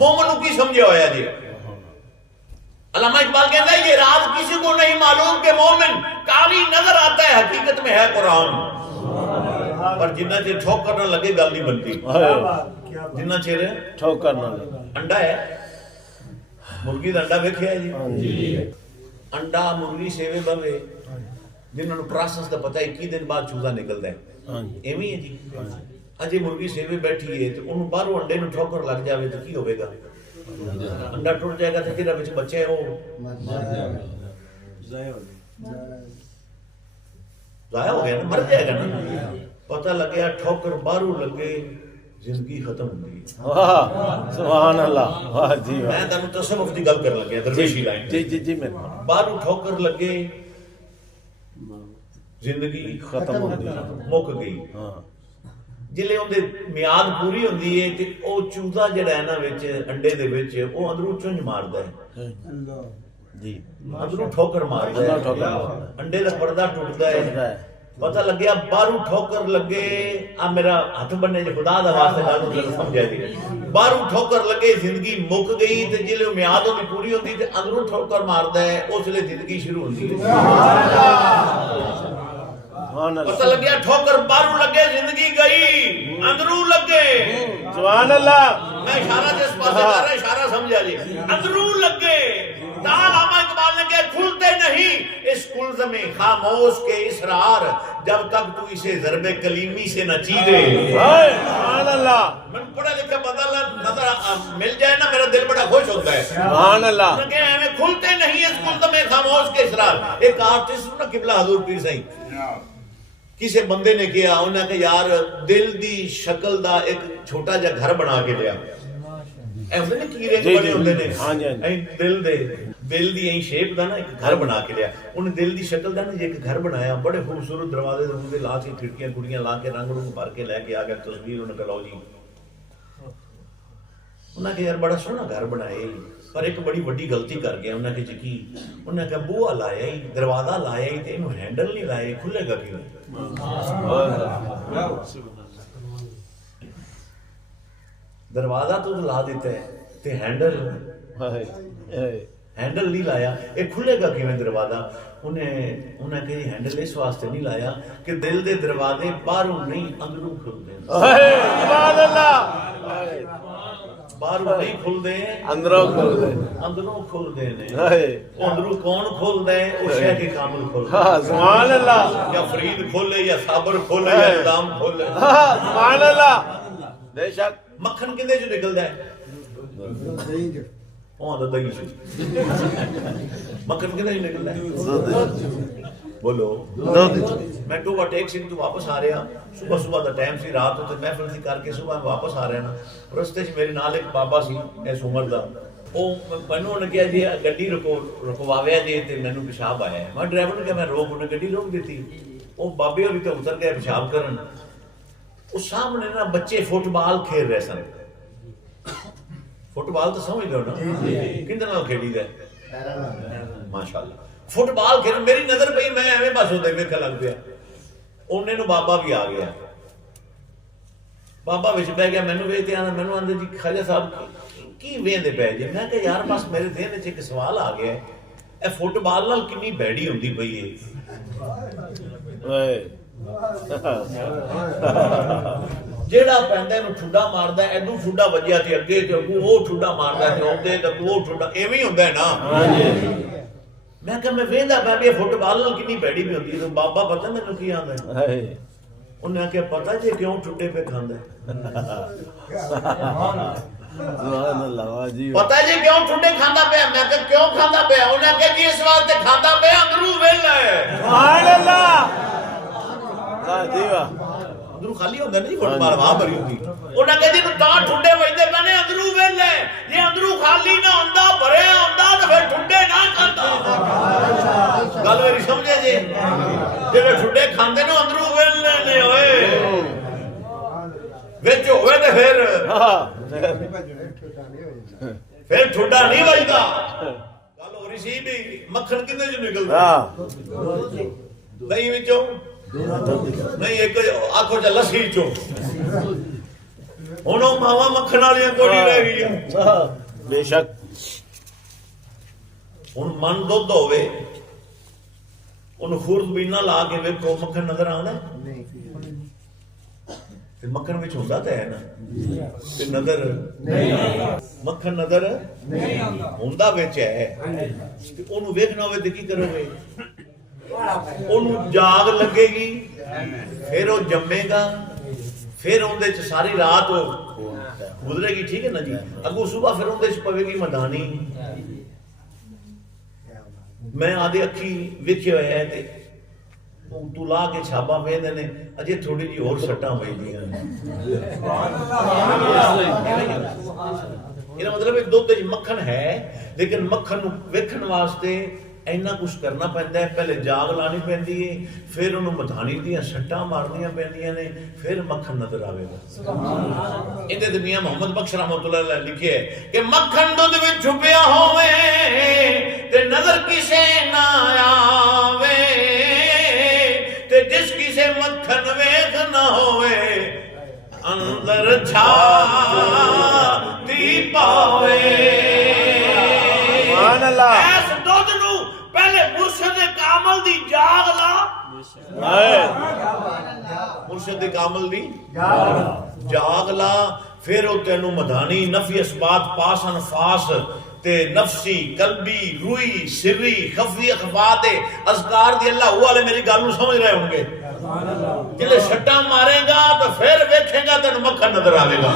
मोमन की समझे होया जी। अल्लामा इकबाल कहता है ये राज किसी को नहीं मालूम कि मोमिन काली नजर आता है, हकीकत में है कुरान। पर जिन्ना चेर ठोकर ना लगे गल नहीं बनती। जिन्ना चेर ठोकर ना लगे। अंडा है, मुर्गी का अंडा वेख्या जी, अंडा मुर्गी सेवे बवे, जिन्होंने प्रोसेस का पता 21 दिन बाद चूजा निकलता है, एवं है जी। अजे मुर्गी सेवे बैठी है तो उन्होंने बाहरों अंडे में ठोकर लग जाए तो की होगा, अंडा टुट जाएगा तो जिहड़ा विच बच्चा है वो जाया हो गया ना, मर जाएगा ना। पता लगे ठोकर बाहरों लगे जिंदगी खत्म होगी। वाह सुभान अल्लाह, वाह जी वाह। मैं तुहानू तसव्वुफ दी गल कर लगे दरवेशी लाइन जी जी जी। मैं बाहरों ठोकर लगे जिंदगी खत्म हो गई, मुक गई। हां जिले उनदी मियाद पूरी हुंदी है ते ओ चूजा जिहड़ा है ना विच अंडे दे विच ओ अंदरों चुंझ मारदा है जी, अंदरों ठोकर मारदा है, अंडे दा पर्दा टुटदा है। पता लग्या बाहरों ठोकर लगे, आ मेरा हाथ बन्ने जे खुदा दा वास्ते गल समझा जी, बाहरों ठोकर लगे जिंदगी मुक गई ते जिले मियाद उनदी पूरी हुंदी ते अंदरों ठोकर मारदा है, उसले जिंदगी शुरू हुंदी है। पता लगे ठोकर बाहरों लगे जिंदगी गई, अंदरों लगे सुभान अल्लाह। मैं इशारा जिस पासे कर रहा इशारा समझा जी, अंदरों लगे अल्लामा इकबाल ने कहा खुलते नहीं इस कुल्ज़ में खामोश के इसरार, जब तक तू इसे ज़रबे कलीमी से न चीरे। सुभान अल्लाह। मैं पढ़ा लिखा बदल नजर मिल जाए ना मेरा दिल बड़ा खुश होता है। सुभान अल्लाह। मैं खुलते नहीं इस कुल्ज़ में खामोश के इसरार। एक आर्टिस्ट ना किबला हजूर पीर सही किसी बंदे ने कहा, उन्हें कहा यार दिल दी शक्ल दा एक छोटा जा घर बना के लिया, ऐसे ने कीरे बने होंदे ने, हां जी दिल दी ऐ शेप दा ना एक घर बना के लिया। उन्हें दिल दी शक्ल दा ना एक घर बनाया, बड़े खूबसूरत दरवाजे दरवाजे ला के खिड़कियां कुड़ियां ला के रंग रूप भर के लेके आ गया तस्वीर। उन्हें कहा लो जी, उन्हें कहा यार बड़ा सोहना घर बनाए, पर एक बड़ी वड्डी गलती कर गया। उन्हें कहा जी की, उन्हें कहा बूहा लाया ही, दरवाजा लाया ही ते इनू हैंडल नहीं लाए, खुलेगा क्यों? दरवाजा तो ला देता है ते हैंडल नहीं लाया, ये खुलेगा किवें दरवाजा? उन्हें कही हैंडल इस वास्ते नहीं लाया कि दिल दे दरवाजे बाहरों नहीं अंदरों खुलते हैं। सुभान अल्लाह। बाहरों नहीं खुलते, अंदरों खुलते, अंदरों खुलते ने। अंदरों कौन खोलदा है? ओ शेख कामिल खोलदा। हां सुभान अल्लाह। या फरीद खोले या साबर खोले या निजाम खोले। हां सुभान अल्लाह। बेशक मक्खन किंदे चों निकलदा है? दही चों। ओ दही चों। मक्खन किंदे चों निकलदा है? बोलो। मैं टू टेक सिंह तो वापस आ रहा, सुबह सुबह का टाइम सी, रात उत्ते महफिल सी करके सुबह वापस आ रहा ना, रस्ते च मेरे नाल एक बाबा सी इस उम्र दा, ਉਹ ਮੈਨੂੰ ਉਹਨੇ ਕਿਹਾ ਜੀ ਗੱਡੀ ਰੁਕਵਾਵਿਆ ਜੀ ਤੇ ਮੈਨੂੰ ਪਿਸ਼ਾਬ ਆਇਆ। ਮੈਂ ਡਰਾਈਵਰ ਨੂੰ ਕਿਹਾ ਮੈਂ ਰੋਕ, ਉਹਨੇ ਗੱਡੀ ਰੋਕ ਦਿੱਤੀ। ਉਹ ਬਾਬੇ ਹੋਰੀ ਤੇ ਉਤਰ ਗਏ ਪਿਸ਼ਾਬ ਕਰਨ। ਉਹ ਸਾਹਮਣੇ ਨਾ ਬੱਚੇ ਫੁੱਟਬਾਲ ਖੇਡ ਰਹੇ ਸਨ। ਫੁੱਟਬਾਲ ਤਾਂ ਸਮਝ ਲਓ ਨਾ ਕਿਹਦੇ ਨਾਲ ਖੇਡੀਦਾ, ਮਾਸ਼ਾਅੱਲਾ ਫੁੱਟਬਾਲ ਖੇਡ। ਮੇਰੀ ਨਜ਼ਰ ਪਈ, ਮੈਂ ਐਵੇਂ ਬਸ ਉਹਦੇ ਵੇਖਣ ਲੱਗ ਪਿਆ। ਉਹਨੇ ਨੂੰ ਬਾਬਾ ਵੀ ਆ ਗਿਆ, ਬਾਬਾ ਵਿੱਚ ਬਹਿ ਗਿਆ। ਮੈਨੂੰ ਵੇਖ ਕੇ ਆਂਦਾ, ਮੈਨੂੰ ਆਂਦੇ ਜੀ ਖਾਜਾ ਸਾਹਿਬ ਕੀ ਵੇਖਦੇ ਪਏ ਜੀ? ਮੈਂ ਕਿਹਾ ਯਾਰ ਬਸ ਮੇਰੇ ਦਿਲ ਵਿੱਚ ਇੱਕ ਸਵਾਲ ਆ ਗਿਆ, ਇਹ ਫੁੱਟਬਾਲ ਨਾਲ ਕਿੰਨੀ ਬੈੜੀ ਹੁੰਦੀ ਪਈ ਹੈ। ਜਿਹੜਾ ਪੈਂਦਾ ਇਹਨੂੰ ਠੁੱਡਾ ਮਾਰਦਾ, ਇਹਨੂੰ ਠੁੱਡਾ ਵੱਜਿਆ ਤੇ ਅੱਗੇ ਤੇ ਅੱਗੂ ਉਹ ਠੁੱਡਾ ਮਾਰਦਾ ਤੇ ਆਉਂਦੇ ਤੇ ਉਹ ਠੁੱਡਾ, ਐਵੇਂ ਹੀ ਹੁੰਦਾ ਨਾ। ਮੈਂ ਕਿਹਾ ਮੈਂ ਵੇਖਦਾ ਪਿਆ ਵੀ ਫੁੱਟਬਾਲ ਨਾਲ ਕਿੰਨੀ ਬੈੜੀ ਵੀ ਹੁੰਦੀ ਹੈ। ਬਾਬਾ ਪਤਾ ਮੈਨੂੰ ਕੀ ਆਂਦਾ? ਉਹਨੇ ਆਖਿਆ ਪਤਾ ਜੇ ਕਿਉਂ ਠੁੱਡੇ ਪੇ ਖਾਂਦਾ? ਪਤਾ ਜੀ ਕਿਉਂ ਠੁੱਡੇ ਖਾਂਦਾ ਪਿਆ? ਮੈਂ ਕਿਹਾ ਕਿਉਂ ਖਾਂਦਾ ਪਿਆ? ਉਹਨੇ ਕਿਹਾ ਜੀ ਇਸ ਵਾਸਤੇ ਖਾਂਦਾ ਪਿਆ ਅੰਦਰੋਂ ਵਿਹਲਾ ਹੈ। ਸੁਭਾਨ ਅੱਲਾਹ। ਵਾਹ ਜੀ ਵਾਹ। ਅੰਦਰੋਂ ਖਾਲੀ ਹੁੰਦਾ ਨਾ ਜੀ, ਫੁੱਟਬਾਲ ਵਾਹ ਭਰੀ ਹੁੰਦੀ। ਉਹਨਾਂ ਕਿਹਾ ਜੀ ਤਾਂ ਠੁੱਡੇ ਵੱਜਦੇ ਪਏ ਨੇ, ਅੰਦਰੋਂ ਵਿਹਲਾ ਹੈ। ਜੇ ਅੰਦਰੋਂ ਖਾਲੀ ਨਾ ਹੁੰਦਾ, ਭਰਿਆ ਹੁੰਦਾ ਤਾਂ ਫਿਰ ਠੁੱਡੇ ਨਾ ਖਾਂਦਾ। ਗੱਲ ਮੇਰੀ ਸਮਝੇ ਜੀ? ਜਿਹੜੇ ਠੁੱਡੇ ਖਾਂਦੇ ਨੇ ਅੰਦਰੋਂ ਵਿਹਲੇ ਨੇ। ਓਏ ਵਿੱਚ ਹੋਵੇ ਤੇ ਫਿਰ ਠੁੱਡਾ ਨਹੀਂ ਵੱਜਦਾ। ਗੱਲ ਹੋ ਰਹੀ ਸੀ ਵੀ ਮੱਖਣ ਕਿੰਨੇ ਚੋਂ ਨਿਕਲਦਾ? ਦਹੀਂ ਵਿੱਚੋਂ ਨਹੀਂ, ਇੱਕ ਆਖੋ ਚ ਲੱਸੀ ਚੋਂ। ਹੁਣ ਉਹ ਮਾਵਾ ਮੱਖਣ ਵਾਲੀਆਂ ਕੋਈ ਨਹੀਂ ਰਹਿ ਗਈਆਂ। ਬੇਸ਼ੱਕ ਹੁਣ ਮਨ ਦੁੱਧ ਹੋਵੇ, ਉਹਨੂੰ ਖੂਰਦਬੀਨਾ ਲਾ ਕੇ ਵੇਖੋ, ਮੱਖਣ ਨਜ਼ਰ ਆਉਂਦਾ? ਤੇ ਮੱਖਣ ਵਿੱਚ ਹੁੰਦਾ ਤਾਂ ਹੈ ਨਾ, ਤੇ ਨਜ਼ਰ ਮੱਖਣ ਨਜ਼ਰ ਹੁੰਦਾ ਵਿੱਚ ਹੈ। ਤੇ ਉਹਨੂੰ ਵੇਖਣਾ ਹੋਵੇ ਤੇ ਕੀ ਕਰੋਗੇ? ਉਹਨੂੰ ਜਾਗ ਲੱਗੇਗੀ, ਫਿਰ ਉਹ ਜੰਮੇਗਾ, ਫਿਰ ਉਹਦੇ ਚ ਸਾਰੀ ਰਾਤ ਉਹ ਗੁਜ਼ਰੇਗੀ, ਠੀਕ ਹੈ ਨਾ ਜੀ। ਅੱਗੋਂ ਸੁਬਾ ਫਿਰ ਉਹਦੇ ਚ ਪਵੇਗੀ ਮਧਾਨੀ। ਮੈਂ ਆਦੇ ਅੱਖੀ ਵੇਖਿਆ ਹੋਇਆ ਤੇ ਤੂੰ ਲਾ ਕੇ ਛਾਪਾ ਵੇਂਦੇ ਨੇ, ਅਜੇ ਥੋੜੀ ਜਿਹੀ ਹੋਰ ਸੱਟਾਂ ਵੱਜਦੀਆਂ ਨੇ। ਇਹਦਾ ਮਤਲਬ ਇਹ ਦੁੱਧ ਚ ਮੱਖਣ ਹੈ, ਲੇਕਿਨ ਮੱਖਣ ਨੂੰ ਵੇਖਣ ਵਾਸਤੇ ਇੰਨਾ ਕੁਛ ਕਰਨਾ ਪੈਂਦਾ ਹੈ। ਪਹਿਲੇ ਜਾਗ ਲਾਣੀ ਪੈਂਦੀ ਹੈ, ਫਿਰ ਉਹਨੂੰ ਮਧਾਣੀ ਦੀਆਂ ਸੱਟਾਂ ਮਾਰਨੀਆਂ ਪੈਂਦੀਆਂ ਨੇ, ਫਿਰ ਮੱਖਣ ਨਜ਼ਰ ਆਵੇਗਾ। ਇਹਦੇ ਤੇ ਮੀਆਂ ਮੁਹੰਮਦ ਬਖਸ਼ ਰਹਿਮਤੁல்லாਹ ਅਲੈਹ ਲਿਖਿਆ ਹੈ ਕਿ ਮੱਖਣ ਦੁੱਧ ਵਿੱਚ ਛੁਪਿਆ ਹੋਵੇ ਤੇ ਨਜ਼ਰ ਕਿਸੇ ਨਾ ਆਵੇ, ਤੇ ਜਿਸ ਕਿਸੇ ਮੱਖਣ ਵੇਖ ਨਾ ਹੋਵੇ ਅੰਦਰ ਛਾਤੀ ਪਾਵੇ। ਸੁਭਾਨ ਅੱਲਾਹ। ਇਸ ਦੁੱਧ ਨੂੰ ਪਹਿਲੇ ਮੁਰਸ਼ਦ ਕਾਮਲ ਦੀ ਜਾਗ ਲਾ, ਮੁਰਸ਼ਦ ਕਾਮਲ ਦੀ ਜਾਗ ਲਾ, ਫਿਰ ਉਹ ਤੈਨੂੰ ਮਧਾਨੀ ਨਫੀ ਅਸਬਾਤ ਪਾਸ ਅਨਫਾਸ ਤੇ ਨਫਸੀ ਕਲਬੀ ਰੂਈ ਸਿਰੀ ਖਫੀ ਅਖਫਾ ਤੇ ਅਜ਼ਕਾਰ ਦੀ ਅੱਲਾਹ ਵਾਲੇ ਮੇਰੀ ਗੱਲ ਨੂੰ ਸਮਝ ਰਹੇ ਹੋਣਗੇ। ਜਿਹੜੇ ਸੱਟਾਂ ਮਾਰੇਗਾ ਤਾਂ ਫਿਰ ਵੇਖੇਗਾ ਤੈਨੂੰ ਮੱਖਣ ਨਜ਼ਰ ਆਵੇਗਾ।